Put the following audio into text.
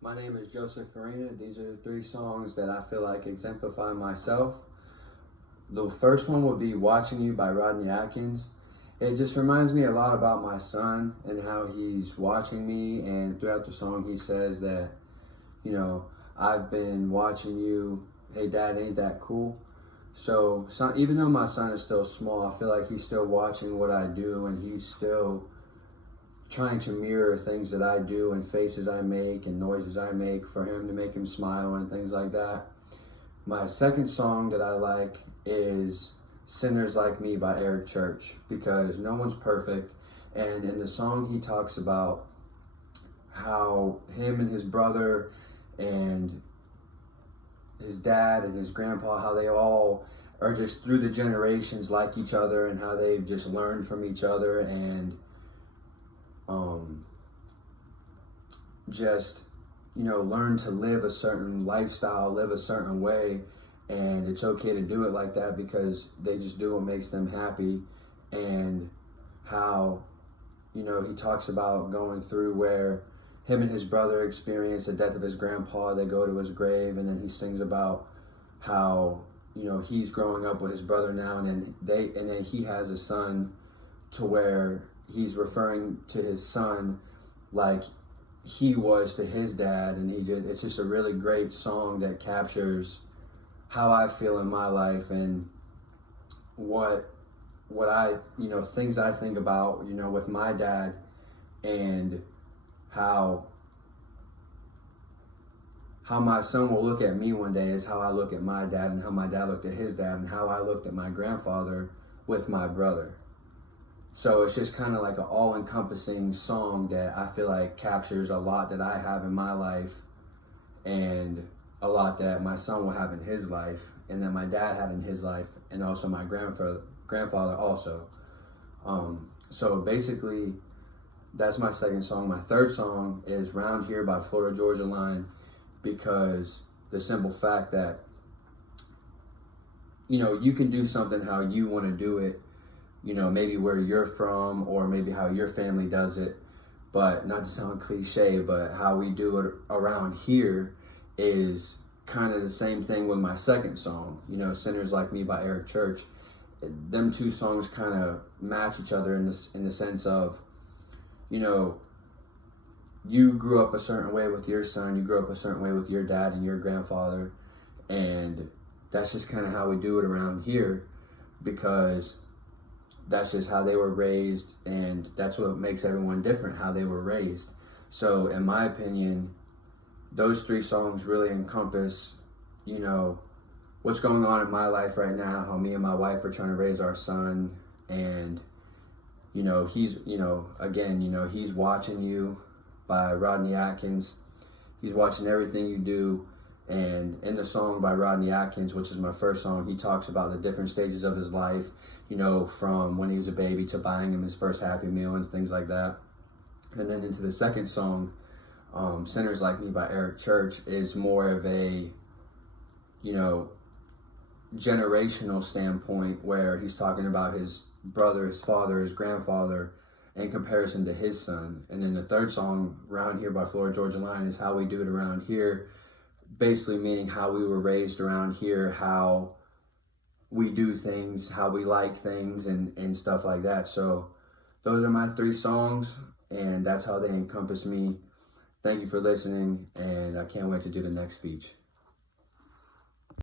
My name is Joseph Farina. These are the three songs that I feel like exemplify myself. The first one would be Watching You by Rodney Atkins. It just reminds me a lot about my son and how he's watching me, and throughout the song he says that, I've been watching you. Hey dad, ain't that cool? So even though my son is still small, I feel like he's still watching what I do, and he's still trying to mirror things that I do and faces I make and noises I make for him to make him smile and things like that. My second song that I like is Sinners Like Me by Eric Church, because no one's perfect. And in the song, he talks about how him and his brother and his dad and his grandpa, how they all are just through the generations like each other, and how they've just learned from each other, and just learn to live a certain lifestyle, live a certain way, and it's okay to do it like that because they just do what makes them happy. And how he talks about going through where him and his brother experience the death of his grandpa. They go to his grave, and then he sings about how he's growing up with his brother now, and then he has a son, to where he's referring to his son like he was to his dad. And it's just a really great song that captures how I feel in my life, and what I things I think about with my dad, and how my son will look at me one day is how I look at my dad, and how my dad looked at his dad, and how I looked at my grandfather with my brother. So it's just kind of like an all-encompassing song that I feel like captures a lot that I have in my life, and a lot that my son will have in his life, and that my dad had in his life, and also my grandfather also. So basically, that's my second song. My third song is Round Here by Florida Georgia Line, because the simple fact that you can do something how you want to do it, maybe where you're from, or maybe how your family does it, but not to sound cliche, but how we do it around here is kind of the same thing with my second song, Sinners Like Me by Eric Church. Them two songs kind of match each other in the sense of, you grew up a certain way with your son, you grew up a certain way with your dad and your grandfather, and that's just kind of how we do it around here, because that's just how they were raised, and that's what makes everyone different, how they were raised. So in my opinion, those three songs really encompass, what's going on in my life right now, how me and my wife are trying to raise our son, and, he's watching you by Rodney Atkins. He's watching everything you do. And in the song by Rodney Atkins, which is my first song, he talks about the different stages of his life, from when he was a baby to buying him his first Happy Meal and things like that. And then into the second song, Sinners Like Me by Eric Church, is more of a, generational standpoint, where he's talking about his brother, his father, his grandfather, in comparison to his son. And then the third song, Round Here by Florida Georgia Line, is how we do it around here, basically meaning how we were raised around here, how we do things, how we like things, and stuff like that. So those are my three songs, and that's how they encompass me. Thank you for listening, and I can't wait to do the next speech.